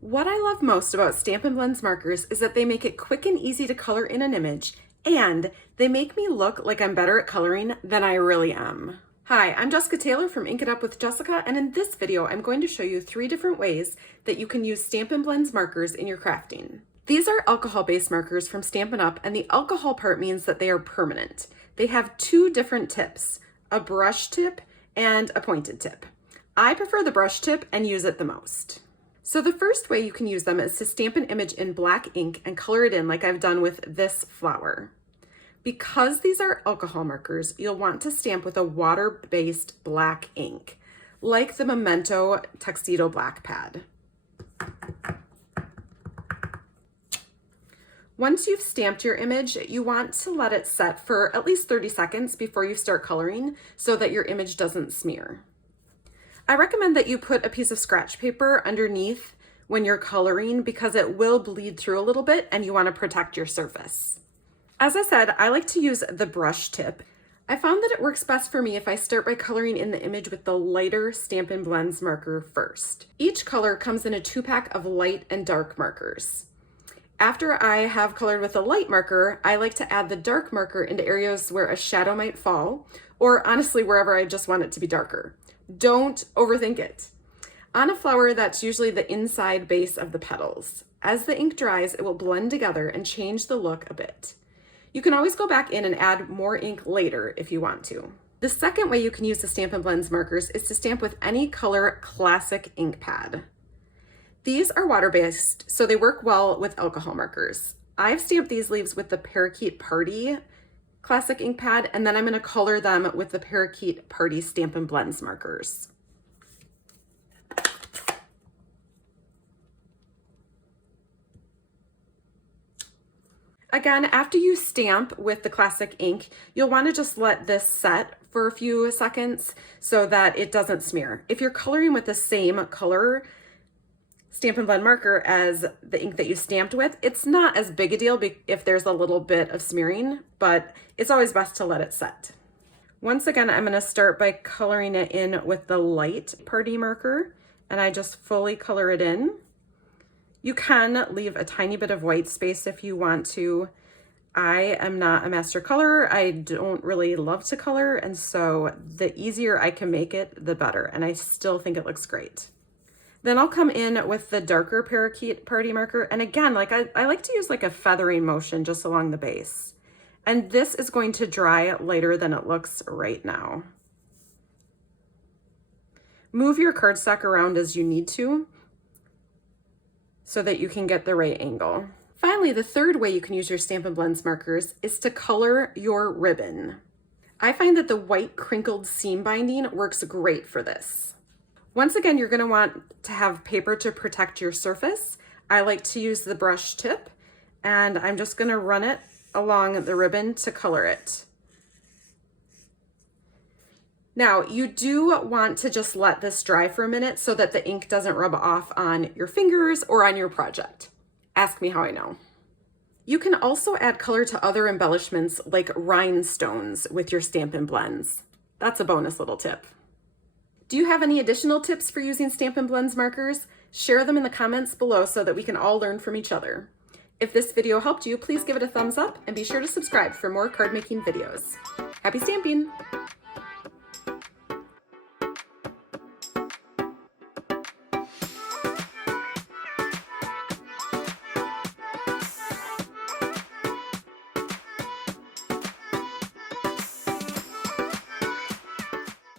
What I love most about Stampin' Blends markers is that they make it quick and easy to color in an image, and they make me look like I'm better at coloring than I really am. Hi, I'm Jessica Taylor from Ink It Up with Jessica, and in this video, I'm going to show you 3 different ways that you can use Stampin' Blends markers in your crafting. These are alcohol-based markers from Stampin' Up, and the alcohol part means that they are permanent. They have 2 different tips, a brush tip and a pointed tip. I prefer the brush tip and use it the most. So the first way you can use them is to stamp an image in black ink and color it in like I've done with this flower. Because these are alcohol markers, you'll want to stamp with a water-based black ink, like the Memento Tuxedo Black Pad. Once you've stamped your image, you want to let it set for at least 30 seconds before you start coloring so that your image doesn't smear. I recommend that you put a piece of scratch paper underneath when you're coloring because it will bleed through a little bit and you want to protect your surface. As I said, I like to use the brush tip. I found that it works best for me if I start by coloring in the image with the lighter Stampin' Blends marker first. Each color comes in a 2-pack of light and dark markers. After I have colored with a light marker, I like to add the dark marker into areas where a shadow might fall, or honestly, wherever I just want it to be darker. Don't overthink it. On a flower, that's usually the inside base of the petals. As the ink dries, it will blend together and change the look a bit. You can always go back in and add more ink later if you want to. The second way you can use the Stampin' Blends markers is to stamp with any color classic ink pad. These are water-based, so they work well with alcohol markers. I've stamped these leaves with the Parakeet Party classic ink pad, and then I'm going to color them with the Parakeet Party Stampin' Blends markers. Again, after you stamp with the classic ink, you'll want to just let this set for a few seconds so that it doesn't smear. If you're coloring with the same color Stampin' Blend marker as the ink that you stamped with, it's not as big a deal if there's a little bit of smearing, but it's always best to let it set. Once again, I'm going to start by coloring it in with the light Party marker, and I just fully color it in. You can leave a tiny bit of white space if you want to. I am not a master colorer. I don't really love to color, and so the easier I can make it, the better, and I still think it looks great. Then I'll come in with the darker Parakeet Party marker. And again, I like to use like a feathering motion just along the base. And this is going to dry lighter than it looks right now. Move your cardstock around as you need to so that you can get the right angle. Finally, the third way you can use your Stampin' Blends markers is to color your ribbon. I find that the white crinkled seam binding works great for this. Once again, you're going to want to have paper to protect your surface. I like to use the brush tip, and I'm just going to run it along the ribbon to color it. Now, you do want to just let this dry for a minute so that the ink doesn't rub off on your fingers or on your project. Ask me how I know. You can also add color to other embellishments like rhinestones with your Stampin' Blends. That's a bonus little tip. Do you have any additional tips for using Stampin' Blends markers? Share them in the comments below so that we can all learn from each other. If this video helped you, please give it a thumbs up and be sure to subscribe for more card making videos. Happy stamping!